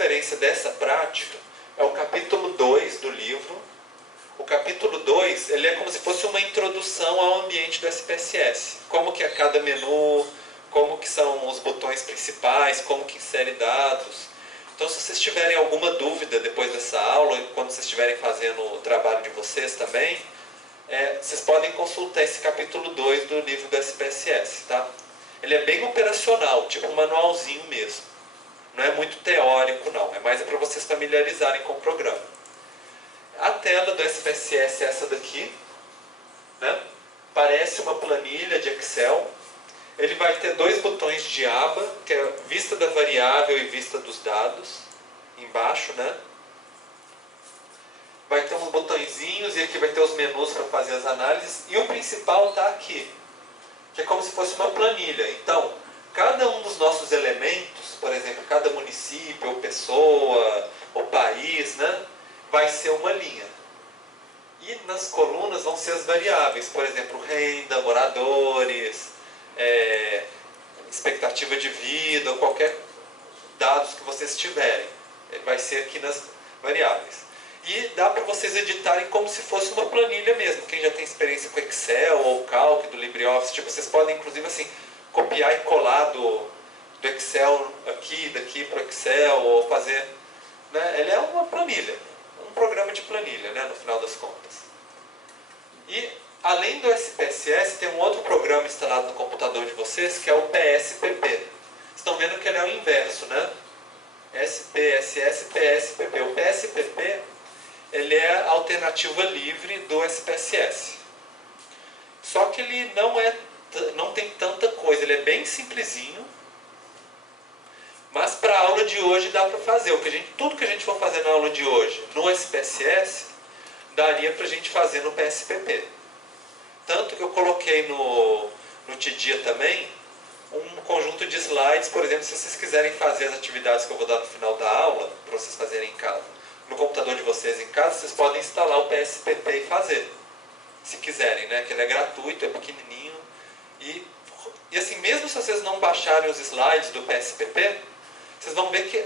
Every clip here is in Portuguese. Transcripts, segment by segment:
referência dessa prática é o capítulo 2 do livro. O capítulo 2, ele é como se fosse uma introdução ao ambiente do SPSS. Como que é cada menu, como que são os botões principais, como que insere dados. Então, se vocês tiverem alguma dúvida depois dessa aula, quando vocês estiverem fazendo o trabalho de vocês também, vocês podem consultar esse capítulo 2 do livro do SPSS, tá? Ele é bem operacional, tipo um manualzinho mesmo. Não é muito teórico, não. É mais para vocês familiarizarem com o programa. A tela do SPSS é essa daqui, né? Parece uma planilha de Excel. Ele vai ter dois botões de aba, que é vista da variável e vista dos dados, embaixo, né? Vai ter uns botõezinhos e aqui vai ter os menus para fazer as análises. E o principal está aqui, que é como se fosse uma planilha. Então, cada um dos nossos elementos, por exemplo, cada município, ou pessoa, ou país, né, vai ser uma linha. E nas colunas vão ser as variáveis, por exemplo, renda, moradores, expectativa de vida, ou qualquer dados que vocês tiverem. Vai ser aqui nas variáveis. E dá para vocês editarem como se fosse uma planilha mesmo. Quem já tem experiência com Excel ou Calc do LibreOffice, tipo, vocês podem inclusive assim, copiar e colar do Excel aqui, daqui para o Excel, ou fazer, né? Ele é uma planilha, um programa de planilha, né, no final das contas. E além do SPSS, tem um outro programa instalado no computador de vocês, que é o PSPP. Vocês estão vendo que ele é o inverso, né? SPSS, PSPP. O PSPP, ele é a alternativa livre do SPSS. Só que ele não tem tanta coisa, ele é bem simplesinho. Mas para a aula de hoje dá para fazer. Tudo que a gente for fazer na aula de hoje no SPSS, daria para a gente fazer no PSPP. Tanto que eu coloquei no Tidia também um conjunto de slides, por exemplo, se vocês quiserem fazer as atividades que eu vou dar no final da aula, para vocês fazerem em casa, no computador de vocês em casa, vocês podem instalar o PSPP e fazer, se quiserem, né? Que ele é gratuito, é pequenininho. E assim, mesmo se vocês não baixarem os slides do PSPP, vocês vão ver que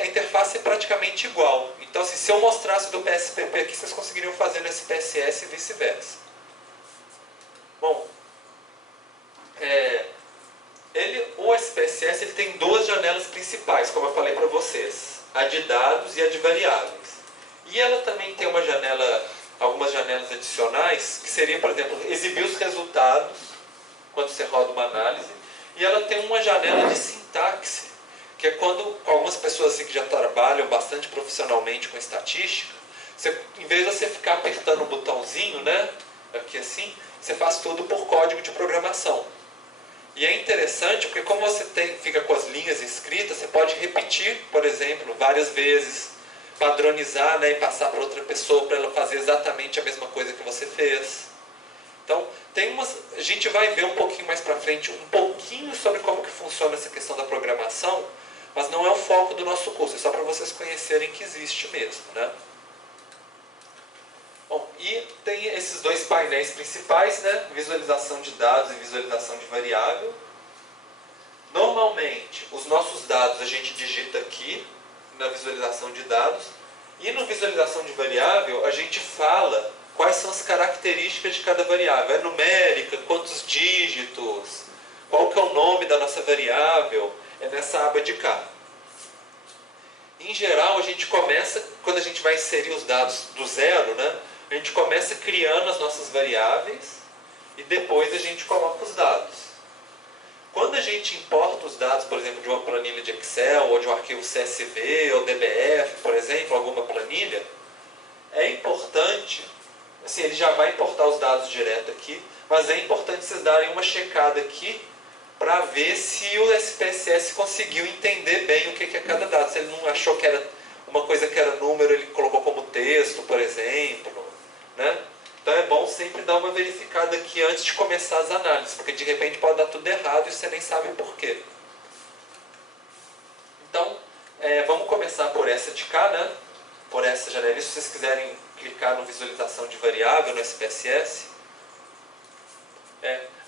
a interface é praticamente igual. Então, assim, se eu mostrasse do PSPP aqui, vocês conseguiriam fazer no SPSS e vice-versa. Bom, o SPSS ele tem duas janelas principais, como eu falei para vocês. A de dados e a de variáveis. E ela também tem algumas janelas adicionais, que seria, por exemplo, exibir os resultados, quando você roda uma análise. E ela tem uma janela de sintaxe, que é quando algumas pessoas assim, que já trabalham bastante profissionalmente com estatística, em vez de você ficar apertando um botãozinho, né, aqui assim, você faz tudo por código de programação. E é interessante porque como você fica com as linhas escritas, você pode repetir, por exemplo, várias vezes, padronizar, né, e passar para outra pessoa para ela fazer exatamente a mesma coisa que você fez. Então, a gente vai ver um pouquinho mais para frente, um pouquinho sobre como que funciona essa questão da programação, mas não é o foco do nosso curso, é só para vocês conhecerem que existe mesmo, né? Bom, e tem esses dois painéis principais, né? Visualização de dados e visualização de variável. Normalmente, os nossos dados a gente digita aqui na visualização de dados, e no visualização de variável a gente fala quais são as características de cada variável. É numérica, quantos dígitos, qual que é o nome da nossa variável, é nessa aba de cá. Em geral, a gente começa, quando a gente vai inserir os dados do zero, né? A gente começa criando as nossas variáveis e depois a gente coloca os dados. Quando a gente importa os dados, por exemplo, de uma planilha de Excel ou de um arquivo CSV ou DBF, por exemplo, alguma planilha, é importante, assim, ele já vai importar os dados direto aqui, mas é importante vocês darem uma checada aqui para ver se o SPSS conseguiu entender bem o que é cada dado. Se ele não achou que era uma coisa que era número, ele colocou como texto, por exemplo, né? Então é bom sempre dar uma verificada aqui antes de começar as análises, porque de repente pode dar tudo errado e você nem sabe por quê. Então, vamos começar por essa de cá, né? Por essa janela. Se vocês quiserem clicar no visualização de variável no SPSS,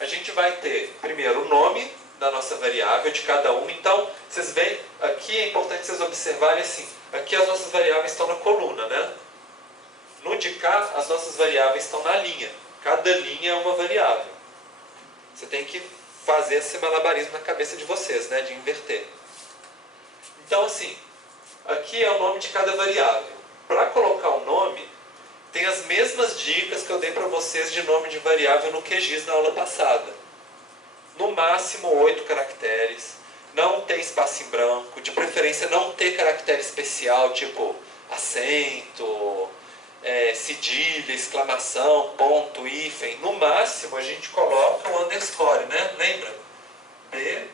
a gente vai ter primeiro o nome da nossa variável, de cada uma. Então, vocês veem, aqui é importante vocês observarem assim, aqui as nossas variáveis estão na coluna, né? No de cá, as nossas variáveis estão na linha. Cada linha é uma variável. Você tem que fazer esse malabarismo na cabeça de vocês, né? De inverter. Então, assim, aqui é o nome de cada variável. Para colocar o nome, tem as mesmas dicas que eu dei para vocês de nome de variável no QGIS na aula passada. No máximo 8 caracteres, não tem espaço em branco, de preferência não ter caractere especial, tipo acento, cedilha, exclamação, ponto, hífen. No máximo a gente coloca o underscore, né? Lembra? B,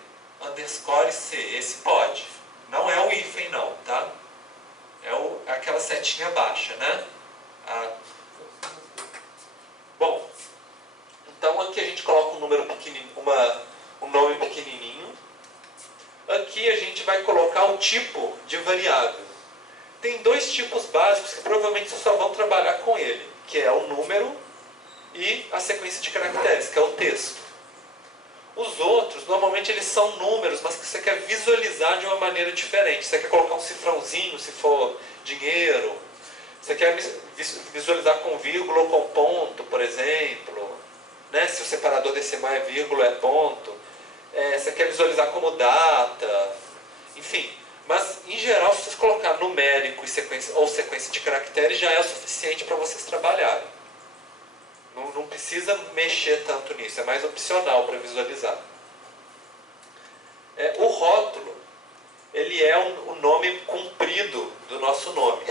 underscore C, esse pode. Não é o hífen não, tá? É aquela setinha baixa, né? Bom, então aqui a gente coloca um número pequenininho, um nome pequenininho. Aqui a gente vai colocar o tipo de variável. Tem dois tipos básicos que provavelmente vocês só vão trabalhar com ele, que é o número e a sequência de caracteres, que é o texto. Os outros, normalmente eles são números, mas que você quer visualizar de uma maneira diferente. Você quer colocar um cifrãozinho, se for dinheiro. Você quer visualizar com vírgula ou com ponto, por exemplo. Né? Se o separador decimal é vírgula, é ponto. Você quer visualizar como data. Enfim. Mas, em geral, se vocês colocar numérico e sequência de caracteres, já é o suficiente para vocês trabalharem. Não precisa mexer tanto nisso, é mais opcional para visualizar. O rótulo, ele é o nome comprido do nosso nome.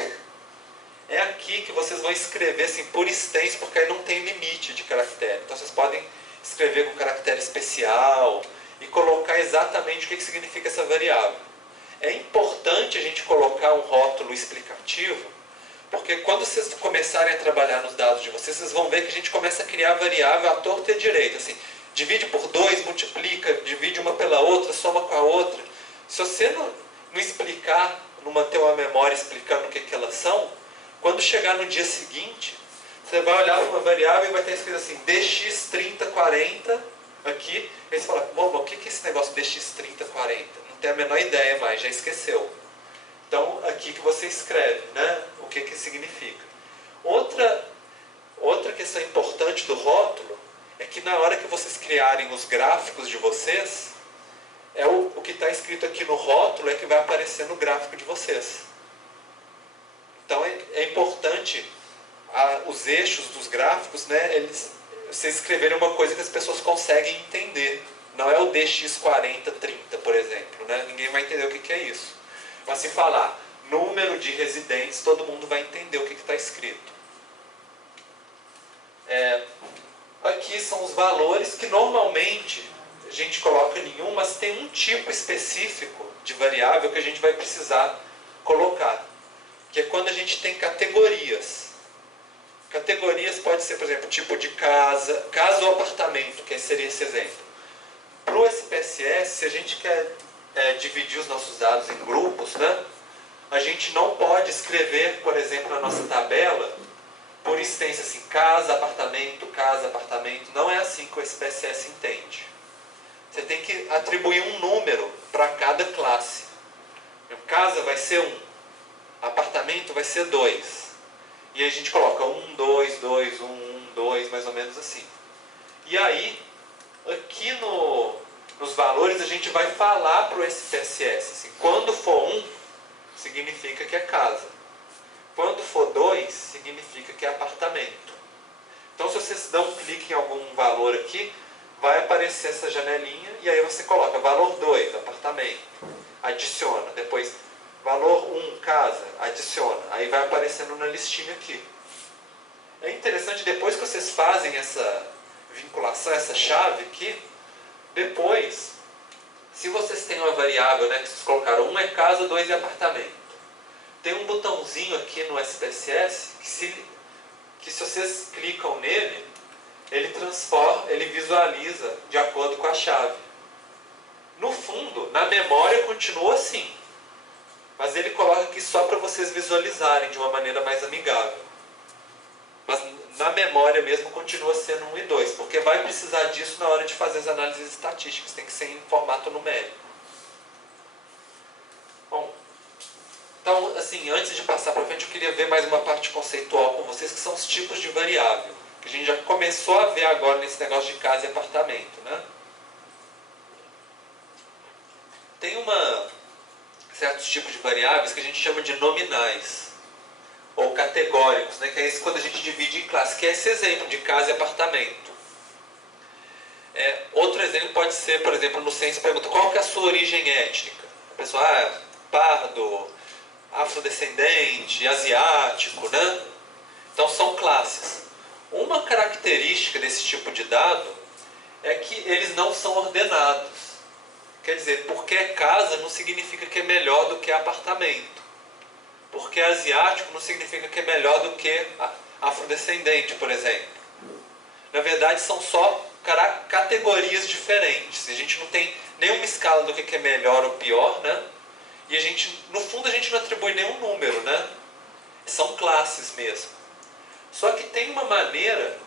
É aqui que vocês vão escrever assim, por extenso, porque aí não tem limite de caractere. Então vocês podem escrever com caractere especial e colocar exatamente o que significa essa variável. É importante a gente colocar um rótulo explicativo, porque quando vocês começarem a trabalhar nos dados de vocês, vocês vão ver que a gente começa a criar variável à torta e à direita. Assim, divide por 2, multiplica, divide uma pela outra, soma com a outra. Se você não explicar, não manter uma memória explicando o que elas são, quando chegar no dia seguinte, você vai olhar para uma variável e vai ter escrito assim, dx 3040, aqui, aí você fala, o que é esse negócio dx 3040? Não tem a menor ideia mais, já esqueceu. Então, aqui que você escreve, né? O que significa. Outra questão importante do rótulo é que na hora que vocês criarem os gráficos de vocês, o que está escrito aqui no rótulo é que vai aparecer no gráfico de vocês. Então, é importante os eixos dos gráficos, né? Vocês escreverem uma coisa que as pessoas conseguem entender. Não é o DX 4030, por exemplo, né? Ninguém vai entender o que é isso. Mas se falar número de residentes, todo mundo vai entender o que está escrito. Aqui são os valores que normalmente a gente coloca nenhum, mas tem um tipo específico de variável que a gente vai precisar colocar, que é quando a gente tem categorias. Categorias pode ser, por exemplo, tipo de casa ou apartamento, que seria esse exemplo. Para o SPSS, se a gente quer dividir os nossos dados em grupos, né? A gente não pode escrever, por exemplo, na nossa tabela, por extenso assim, casa, apartamento, não é assim que o SPSS entende. Você tem que atribuir um número para cada classe. Casa vai ser 1, apartamento vai ser 2. E aí a gente coloca 1, 2, 2, 1, 1, 2, mais ou menos assim. E aí, aqui nos valores a gente vai falar para o SPSS. Assim, quando for 1, significa que é casa. Quando for 2, significa que é apartamento. Então, se vocês dão um clique em algum valor aqui, vai aparecer essa janelinha e aí você coloca valor 2, apartamento, adiciona. Depois, valor 1, casa, adiciona. Aí vai aparecendo na listinha aqui. É interessante, depois que vocês fazem essa vinculação, essa chave aqui, depois, se vocês têm uma variável, né, que vocês colocaram 1 é casa, 2 é apartamento, tem um botãozinho aqui no SPSS que se vocês clicam nele, ele visualiza de acordo com a chave. No fundo, na memória continua assim, mas ele coloca aqui só para vocês visualizarem de uma maneira mais amigável. Mas na memória mesmo continua sendo 1 e 2, porque vai precisar disso na hora de fazer as análises estatísticas, tem que ser em formato numérico. Bom, então, assim, antes de passar para frente, eu queria ver mais uma parte conceitual com vocês, que são os tipos de variável, que a gente já começou a ver agora nesse negócio de casa e apartamento, né? Tem certos tipos de variáveis que a gente chama de nominais, ou categóricos, né? Que é isso quando a gente divide em classe, que é esse exemplo de casa e apartamento. Outro exemplo pode ser, por exemplo, no censo pergunta qual que é a sua origem étnica. A pessoa, pardo, afrodescendente, asiático, né? Então são classes. Uma característica desse tipo de dado é que eles não são ordenados. Quer dizer, porque é casa não significa que é melhor do que apartamento. Porque é asiático não significa que é melhor do que afrodescendente, por exemplo. Na verdade, são só categorias diferentes. A gente não tem nenhuma escala do que é melhor ou pior, né? E no fundo, a gente não atribui nenhum número, né? São classes mesmo. Só que tem uma maneira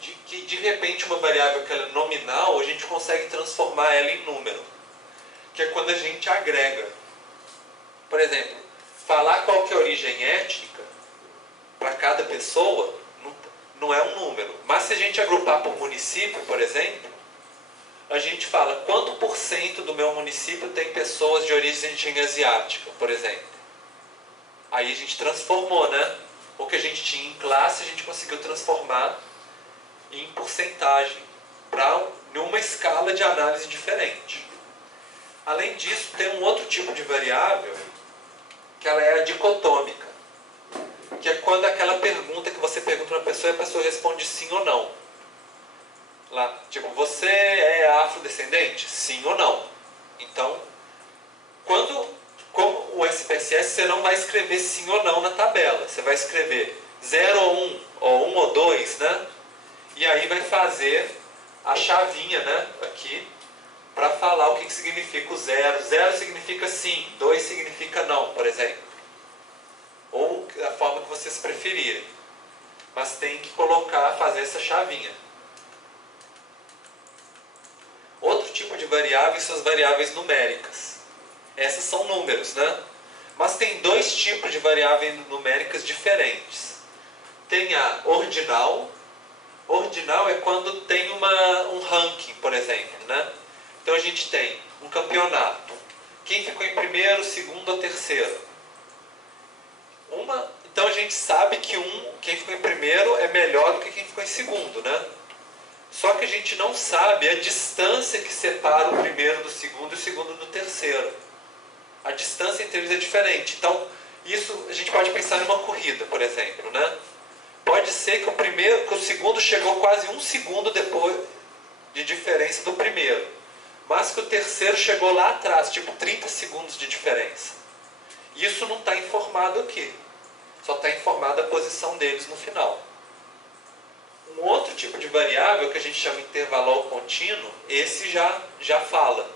de que, de repente, uma variável que ela é nominal, a gente consegue transformar ela em número. Que é quando a gente agrega. Por exemplo, falar qual que é a origem étnica para cada pessoa não é um número. Mas se a gente agrupar por município, por exemplo, a gente fala quanto por cento do meu município tem pessoas de origem asiática, por exemplo. Aí a gente transformou, né? O que a gente tinha em classe, a gente conseguiu transformar em porcentagem para uma escala de análise diferente. Além disso, tem um outro tipo de variável que ela é a dicotômica, que é quando aquela pergunta que você pergunta para uma pessoa e a pessoa responde sim ou não. Lá, tipo, você é afrodescendente? Sim ou não? Então, como o SPSS, você não vai escrever sim ou não na tabela. Você vai escrever 0 ou 1, ou 1 ou 2, né? E aí vai fazer a chavinha, né, aqui, para falar o que significa o 0. 0 significa sim, 2 significa não, por exemplo. Ou a forma que vocês preferirem. Mas tem que fazer essa chavinha. Outro tipo de variáveis são as variáveis numéricas. Essas são números, né? Mas tem dois tipos de variáveis numéricas diferentes. Tem a ordinal. Ordinal é quando tem um ranking, por exemplo, né? Então a gente tem um campeonato. Quem ficou em primeiro, segundo ou terceiro? Então a gente sabe que quem ficou em primeiro é melhor do que quem ficou em segundo, né? Só que a gente não sabe a distância que separa o primeiro do segundo e o segundo do terceiro. A distância entre eles é diferente. Então, isso a gente pode pensar numa corrida, por exemplo, né? Pode ser que o segundo chegou quase 1 segundo depois de diferença do primeiro. Mas que o terceiro chegou lá atrás, tipo 30 segundos de diferença. Isso não está informado aqui. Só está informada a posição deles no final. Um outro tipo de variável que a gente chama de intervalo contínuo, esse já fala.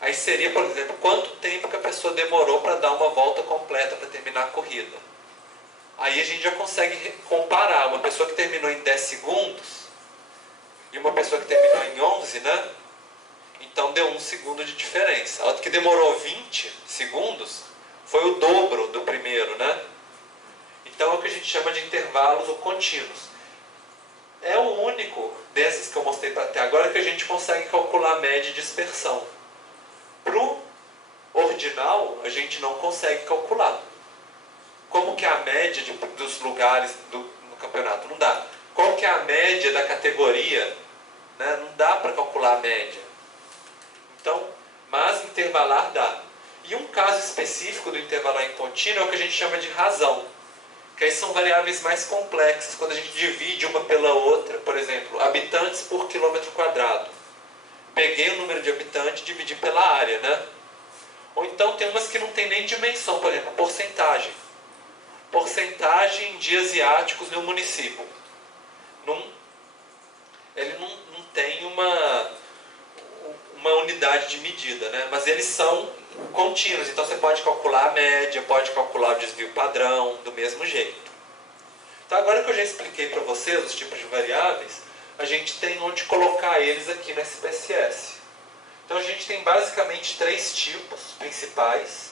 Aí seria, por exemplo, quanto tempo que a pessoa demorou para dar uma volta completa para terminar a corrida. Aí a gente já consegue comparar uma pessoa que terminou em 10 segundos e uma pessoa que terminou em 11, né? Então deu 1 segundo de diferença. A outra que demorou 20 segundos foi o dobro do primeiro, né? Então é o que a gente chama de intervalos ou contínuos. É o único desses que eu mostrei para até agora que a gente consegue calcular a média e dispersão. Para o ordinal, a gente não consegue calcular. Como que é a média dos lugares no campeonato? Não dá. Qual que é a média da categoria? Né? Não dá para calcular a média. Então, mas intervalar dá. E um caso específico do intervalar em contínuo é o que a gente chama de razão. Que aí são variáveis mais complexas, quando a gente divide uma pela outra. Por exemplo, habitantes por quilômetro quadrado. Peguei o número de habitantes e dividi pela área, né? Ou então tem umas que não tem nem dimensão, por exemplo, porcentagem. Porcentagem de asiáticos no município. Ele não tem uma unidade de medida, né? Mas eles são contínuos, então você pode calcular a média, pode calcular o desvio padrão, do mesmo jeito. Então agora que eu já expliquei para vocês os tipos de variáveis, a gente tem onde colocar eles aqui no SPSS. Então a gente tem basicamente 3 tipos principais.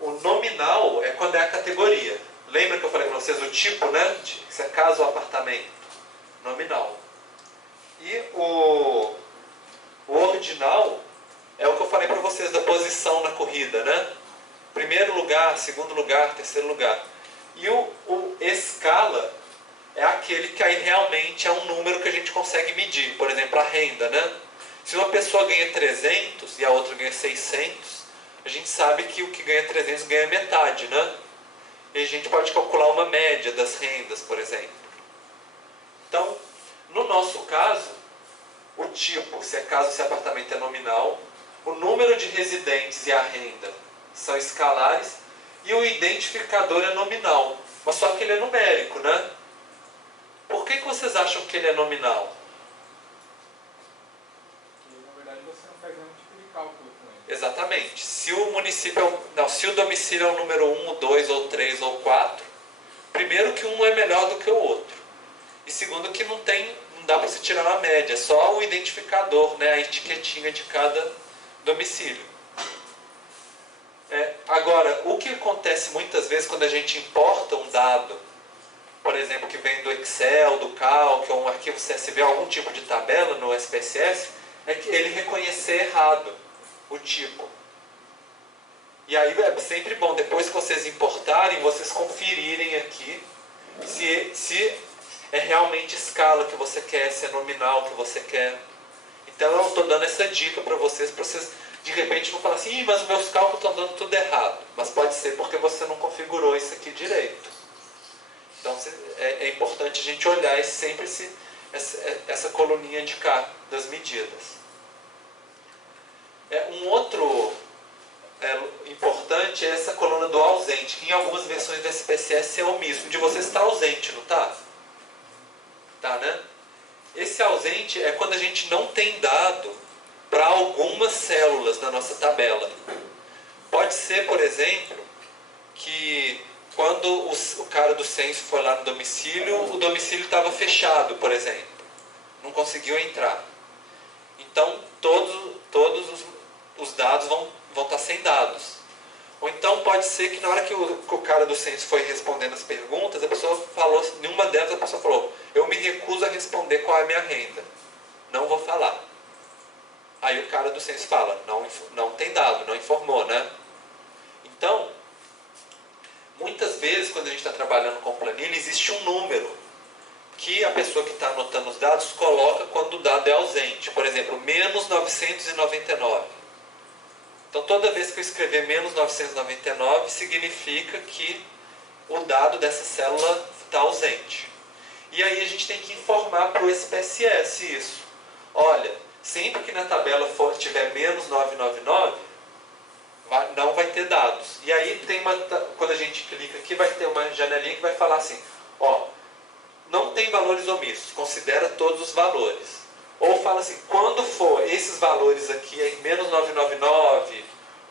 O nominal é quando é a categoria. Lembra que eu falei para vocês o tipo, né? Se é casa ou apartamento. Nominal. E o ordinal é o que eu falei para vocês da posição na corrida, né? Primeiro lugar, segundo lugar, terceiro lugar. E o escala é aquele que aí realmente é um número que a gente consegue medir. Por exemplo, a renda, né? Se uma pessoa ganha 300 e a outra ganha 600, a gente sabe que o que ganha 300 ganha metade, né? E a gente pode calcular uma média das rendas, por exemplo. Então, no nosso caso, o tipo, se é casa ou se é apartamento, é nominal. O número de residentes e a renda são escalares. E o identificador é nominal. Mas só que ele é numérico, né? Por que vocês acham que ele é nominal? Exatamente. Se o município se o domicílio é o número 1, 2, ou 3, ou 4, primeiro que um é melhor do que o outro. E segundo que não dá para se tirar uma média, é só o identificador, né, a etiquetinha de cada domicílio. Agora, o que acontece muitas vezes quando a gente importa um dado, por exemplo, que vem do Excel, do Calc, ou um arquivo CSV, algum tipo de tabela no SPSS, é que ele reconhecer errado o tipo. E aí é sempre bom, depois que vocês importarem, vocês conferirem aqui se é realmente escala que você quer, se é nominal que você quer. Então eu estou dando essa dica para vocês de repente não falar assim, mas os meus cálculos estão dando tudo errado. Mas pode ser porque você não configurou isso aqui direito. Então é importante a gente olhar sempre essa coluninha de cá das medidas. Um outro importante é essa coluna do ausente, que em algumas versões do SPSS é omisso. De você está ausente, não está? Tá, né? Esse ausente é quando a gente não tem dado para algumas células na nossa tabela. Pode ser, por exemplo, que quando o cara do censo foi lá no domicílio, o domicílio estava fechado, por exemplo. Não conseguiu entrar. Então, todos os dados vão estar sem dados. Ou então pode ser que na hora que o cara do censo foi respondendo as perguntas, a pessoa falou, nenhuma delas a pessoa falou, eu me recuso a responder qual é a minha renda. Não vou falar. Aí o cara do censo fala, não tem dado, não informou, né? Então, muitas vezes quando a gente está trabalhando com planilha, existe um número que a pessoa que está anotando os dados coloca quando o dado é ausente. Por exemplo, menos 999. Então, toda vez que eu escrever menos 999, significa que o dado dessa célula está ausente. E aí a gente tem que informar para o SPSS isso. Olha, sempre que na tabela tiver menos 999, não vai ter dados. E aí, quando a gente clica aqui, vai ter uma janelinha que vai falar assim, não tem valores omissos, considera todos os valores. Ou fala assim, quando for esses valores aqui, menos 999,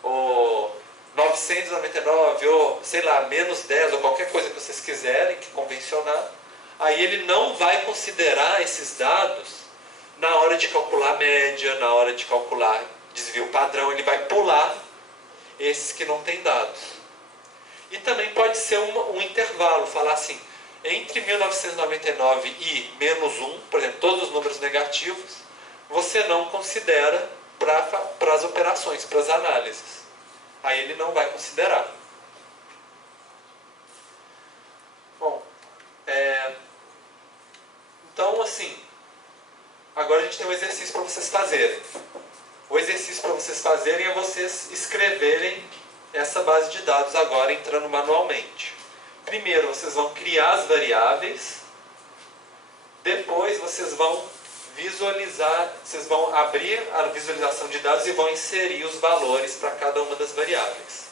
ou 999, ou sei lá, menos 10, ou qualquer coisa que vocês quiserem, que convencionar, aí ele não vai considerar esses dados na hora de calcular a média, na hora de calcular desvio padrão, ele vai pular esses que não têm dados. E também pode ser um intervalo, falar assim, entre 1999 e menos 1, por exemplo, todos os números negativos, você não considera para as operações, para as análises. Aí ele não vai considerar. Bom, então assim, agora a gente tem um exercício para vocês fazerem. O exercício para vocês fazerem é vocês escreverem essa base de dados agora entrando manualmente. Primeiro vocês vão criar as variáveis, depois vocês vão visualizar, vocês vão abrir a visualização de dados e vão inserir os valores para cada uma das variáveis.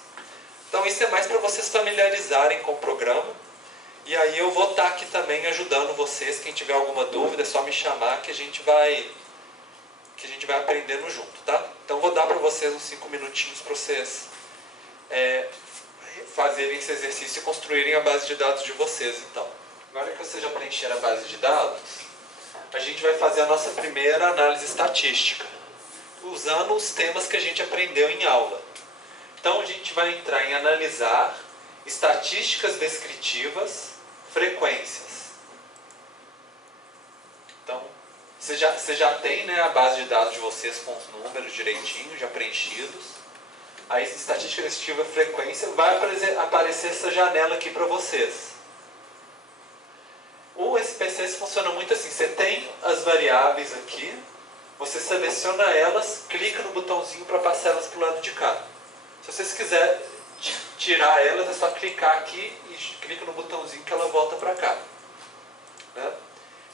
Então isso é mais para vocês familiarizarem com o programa, e aí eu vou estar aqui também ajudando vocês. Quem tiver alguma dúvida é só me chamar que a gente vai aprendendo junto, tá? Então vou dar para vocês uns 5 minutinhos para vocês fazerem esse exercício e construírem a base de dados de vocês, então. Agora que você já preencher a base de dados, a gente vai fazer a nossa primeira análise estatística, usando os temas que a gente aprendeu em aula. Então a gente vai entrar em analisar estatísticas descritivas, frequências. Então, você já tem, né, a base de dados de vocês com os números direitinho, já preenchidos. Aí, estatística descritiva, frequência, vai aparecer essa janela aqui para vocês. O SPSS funciona muito assim, você tem as variáveis aqui, você seleciona elas, clica no botãozinho para passar elas para o lado de cá. Se vocês quiserem tirar elas, é só clicar aqui e clica no botãozinho que ela volta para cá. Né?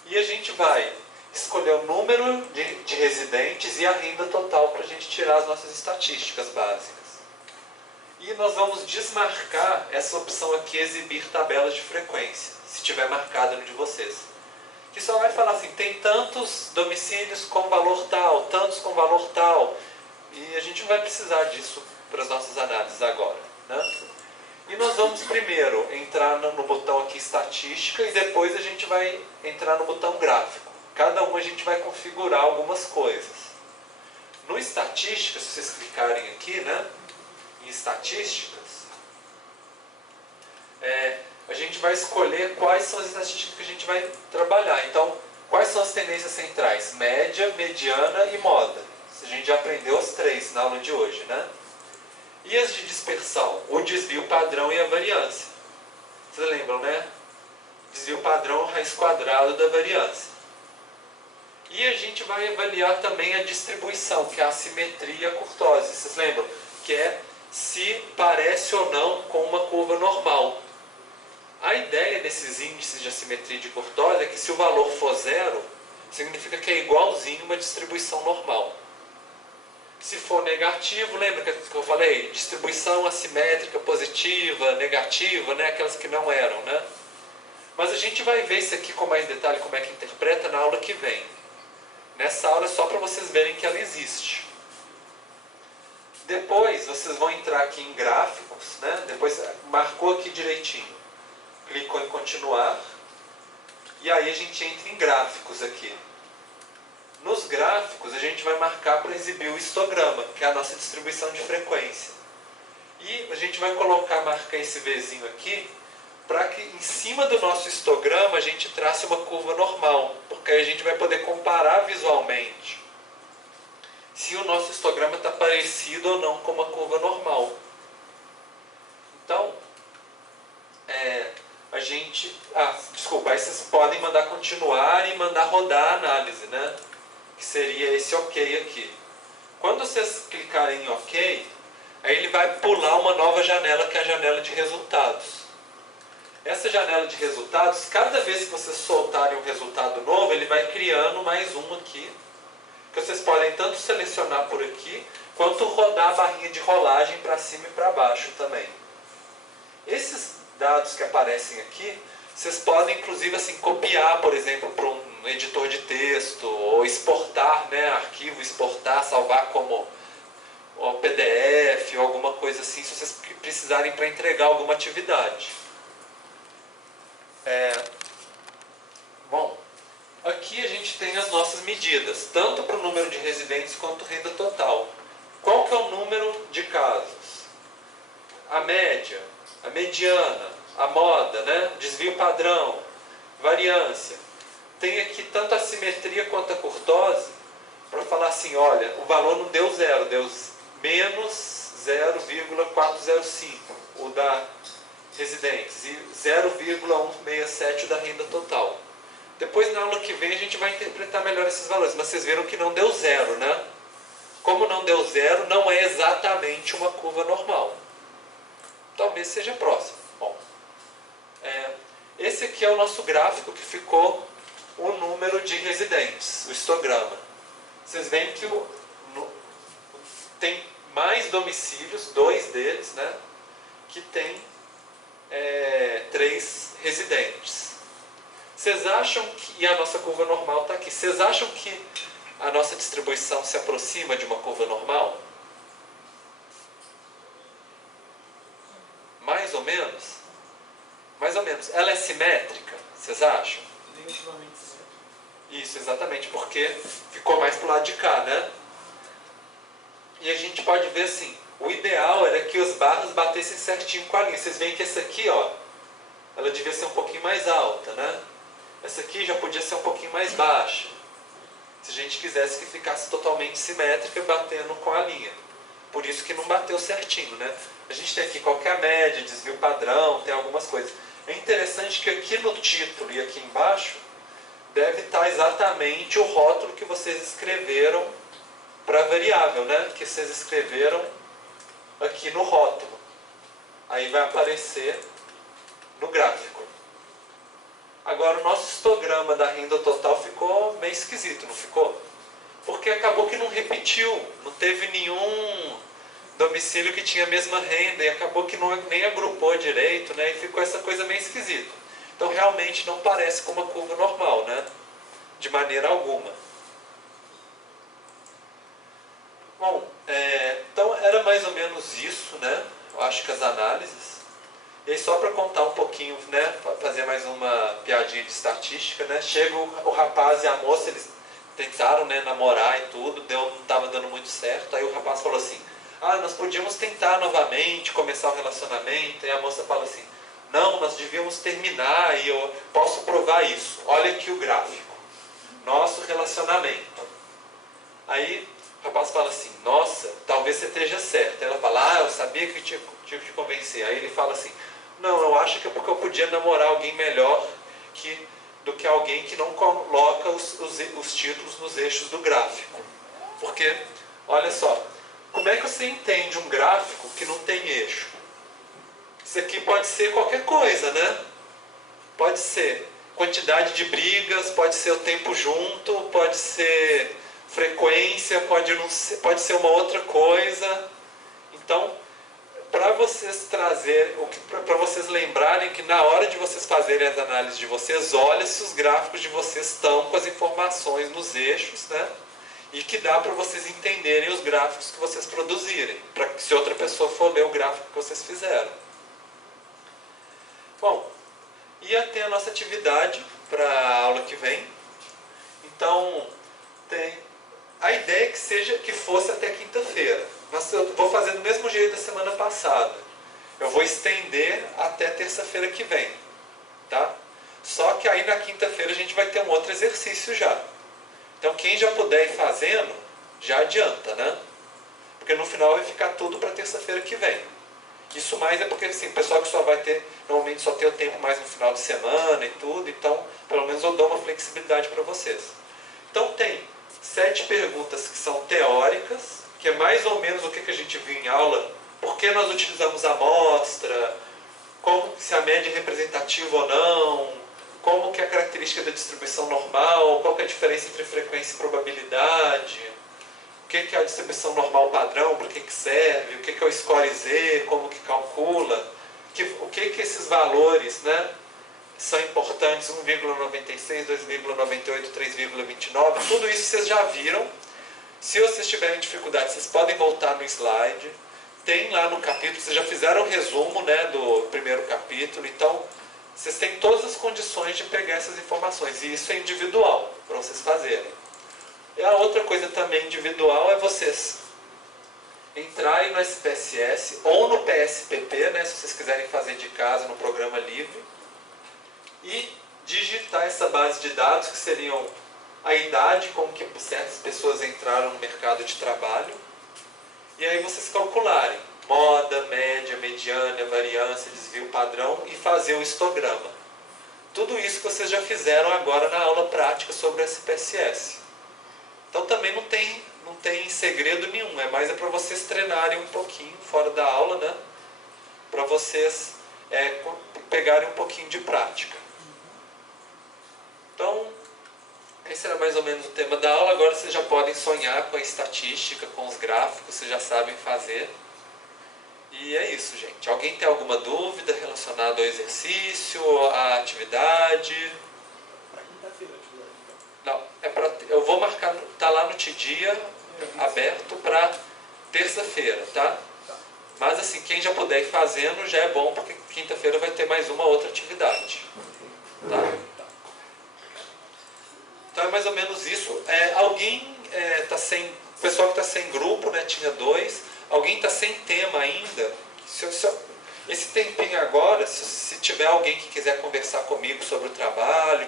E a gente vai escolher o número de residentes e a renda total para a gente tirar as nossas estatísticas básicas. E nós vamos desmarcar essa opção aqui, exibir tabelas de frequência, se tiver marcado no de vocês. Que só vai falar assim, tem tantos domicílios com valor tal, tantos com valor tal. E a gente não vai precisar disso para as nossas análises agora. Né? E nós vamos primeiro entrar no botão aqui estatística e depois a gente vai entrar no botão gráfico. Cada uma a gente vai configurar algumas coisas. No estatística, se vocês clicarem aqui, né, em estatísticas, a gente vai escolher quais são as estatísticas que a gente vai trabalhar. Então, quais são as tendências centrais? Média, mediana e moda. A gente já aprendeu as três na aula de hoje, né? E as de dispersão? O desvio padrão e a variância. Vocês lembram, né? Desvio padrão, raiz quadrada da variância. E a gente vai avaliar também a distribuição, que é a assimetria e a curtose. Vocês lembram? Que é se parece ou não com uma curva normal. A ideia desses índices de assimetria e de curtose é que se o valor for zero, significa que é igualzinho uma distribuição normal. Se for negativo, lembra que eu falei? Distribuição assimétrica, positiva, negativa, né? Aquelas que não eram, né? Mas a gente vai ver isso aqui com mais detalhe, como é que interpreta, na aula que vem. Nessa aula é só para vocês verem que ela existe. Depois, vocês vão entrar aqui em gráficos, né? Depois, marcou aqui direitinho. Clicou em continuar. E aí a gente entra em gráficos aqui. Nos gráficos, a gente vai marcar para exibir o histograma, que é a nossa distribuição de frequência. E a gente vai marcar esse Vzinho aqui, para que em cima do nosso histograma a gente trace uma curva normal, porque aí a gente vai poder comparar visualmente se o nosso histograma está parecido ou não com uma curva normal. Então, a gente... desculpa, aí vocês podem mandar continuar e mandar rodar a análise, né? Que seria esse OK aqui. Quando vocês clicarem em OK, aí ele vai pular uma nova janela, que é a janela de resultados. Essa janela de resultados, cada vez que vocês soltarem um resultado novo, ele vai criando mais um aqui, que vocês podem tanto selecionar por aqui, quanto rodar a barrinha de rolagem para cima e para baixo também. Esses dados que aparecem aqui, vocês podem inclusive assim, copiar, por exemplo, para um editor de texto, ou exportar, né, arquivo, exportar, salvar como PDF ou alguma coisa assim, se vocês precisarem para entregar alguma atividade. Bom, aqui a gente tem as nossas medidas, tanto para o número de residentes quanto renda total. Qual que é o número de casos? A média, a mediana, a moda, né? Desvio padrão, variância. Tem aqui tanto a simetria quanto a curtose, para falar assim, olha, o valor não deu zero, deu menos 0,405, o da residentes, e 0,167 da renda total. Depois, na aula que vem, a gente vai interpretar melhor esses valores, mas vocês viram que não deu zero, né? Como não deu zero, não é exatamente uma curva normal. Talvez seja próximo. Bom, esse aqui é o nosso gráfico que ficou o número de residentes, o histograma. Vocês veem que tem mais domicílios, 2 deles, né? Que tem 3 residentes. Vocês acham que... E a nossa curva normal está aqui. Vocês acham que a nossa distribuição se aproxima de uma curva normal? Mais ou menos? Mais ou menos. Ela é simétrica? Vocês acham? Negativamente certo. Isso, exatamente, porque ficou mais pro lado de cá, né? E a gente pode ver assim, o ideal era que os barras batessem certinho com a linha. Vocês veem que essa aqui, ó, ela devia ser um pouquinho mais alta, né? Essa aqui já podia ser um pouquinho mais baixa. Se a gente quisesse que ficasse totalmente simétrica, batendo com a linha. Por isso que não bateu certinho, né? A gente tem aqui qual que é a média, desvio padrão, tem algumas coisas. É interessante que aqui no título e aqui embaixo deve estar exatamente o rótulo que vocês escreveram para a variável, né? Que vocês escreveram aqui no rótulo. Aí vai aparecer no gráfico. Agora o nosso histograma da renda total ficou meio esquisito, não ficou? Porque acabou que não repetiu, não teve nenhum domicílio que tinha a mesma renda e acabou que não, nem agrupou direito, né? E ficou essa coisa meio esquisita. Então realmente não parece com uma curva normal, né? De maneira alguma. Bom, então era mais ou menos isso, né? Eu acho que as análises. E aí só para contar um pouquinho, né? Fazer mais uma piadinha de estatística, né? Chega o rapaz e a moça, eles tentaram, né, namorar e tudo, não estava dando muito certo. Aí o rapaz falou assim, nós podíamos tentar novamente, começar o relacionamento. E a moça fala assim, não, nós devíamos terminar e eu posso provar isso. Olha aqui o gráfico. Nosso relacionamento. Aí o rapaz fala assim, nossa, talvez você esteja certo. Ela fala, eu sabia que tive que te convencer. Aí ele fala assim, não, eu acho que é porque eu podia namorar alguém melhor do que alguém que não coloca os títulos nos eixos do gráfico. Porque, olha só, como é que você entende um gráfico que não tem eixo? Isso aqui pode ser qualquer coisa, né? Pode ser quantidade de brigas, pode ser o tempo junto, pode ser frequência, pode ser uma outra coisa. Então, para vocês para vocês lembrarem que na hora de vocês fazerem as análises de vocês, olha se os gráficos de vocês estão com as informações nos eixos, né? E que dá para vocês entenderem os gráficos que vocês produzirem, para que se outra pessoa for ler o gráfico que vocês fizeram. Bom, ia ter a nossa atividade para a aula que vem. Então, a ideia é que fosse até quinta-feira. Mas eu vou fazer do mesmo jeito da semana passada. Eu vou estender até terça-feira que vem. Tá? Só que aí na quinta-feira a gente vai ter um outro exercício já. Então quem já puder ir fazendo, já adianta, né? Porque no final vai ficar tudo para terça-feira que vem. Isso mais é porque assim, o pessoal que normalmente só tem o tempo mais no final de semana e tudo, então pelo menos eu dou uma flexibilidade para vocês. Então tem 7 perguntas que são teóricas, que é mais ou menos o que a gente viu em aula, por que nós utilizamos a amostra, se a média é representativa ou não, como que é a característica da distribuição normal, qual que é a diferença entre frequência e probabilidade, o que é a distribuição normal padrão, para que serve, o que é o score Z, como que calcula, o que esses valores, né, são importantes, 1,96, 2,98, 3,29, tudo isso vocês já viram. Se vocês tiverem dificuldade, vocês podem voltar no slide. Tem lá no capítulo, vocês já fizeram o resumo, né, do primeiro capítulo. Então, vocês têm todas as condições de pegar essas informações. E isso é individual, para vocês fazerem. E a outra coisa também individual é vocês entrarem no SPSS ou no PSPP, né, se vocês quiserem fazer de casa no programa livre. E digitar essa base de dados, que seriam a idade, como que certas pessoas entraram no mercado de trabalho, e aí vocês calcularem moda, média, mediana, variância, desvio padrão e fazer o histograma. Tudo isso que vocês já fizeram agora na aula prática sobre o SPSS. Então também não tem segredo nenhum, é para vocês treinarem um pouquinho fora da aula, né? Para vocês pegarem um pouquinho de prática. Então, esse era mais ou menos o tema da aula. Agora vocês já podem sonhar com a estatística, com os gráficos, vocês já sabem fazer. E é isso, gente. Alguém tem alguma dúvida relacionada ao exercício, à atividade? Para quinta-feira a atividade, então. Não, eu vou marcar, tá lá no Tidia, aberto para terça-feira, tá? Mas assim, quem já puder ir fazendo já é bom, porque quinta-feira vai ter mais uma outra atividade. Tá? Então é mais ou menos isso. Alguém está sem... O pessoal que está sem grupo, né, tinha 2. Alguém está sem tema ainda? Esse tempinho agora, se tiver alguém que quiser conversar comigo sobre o trabalho,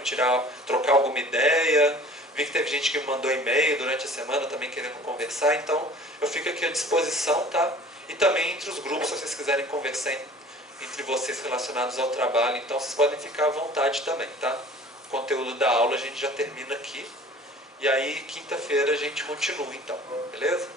trocar alguma ideia... Vi que teve gente que me mandou e-mail durante a semana também querendo conversar, então eu fico aqui à disposição, tá? E também entre os grupos, se vocês quiserem conversar entre vocês relacionados ao trabalho, então vocês podem ficar à vontade também, tá? O conteúdo da aula a gente já termina aqui, e aí quinta-feira a gente continua então, beleza?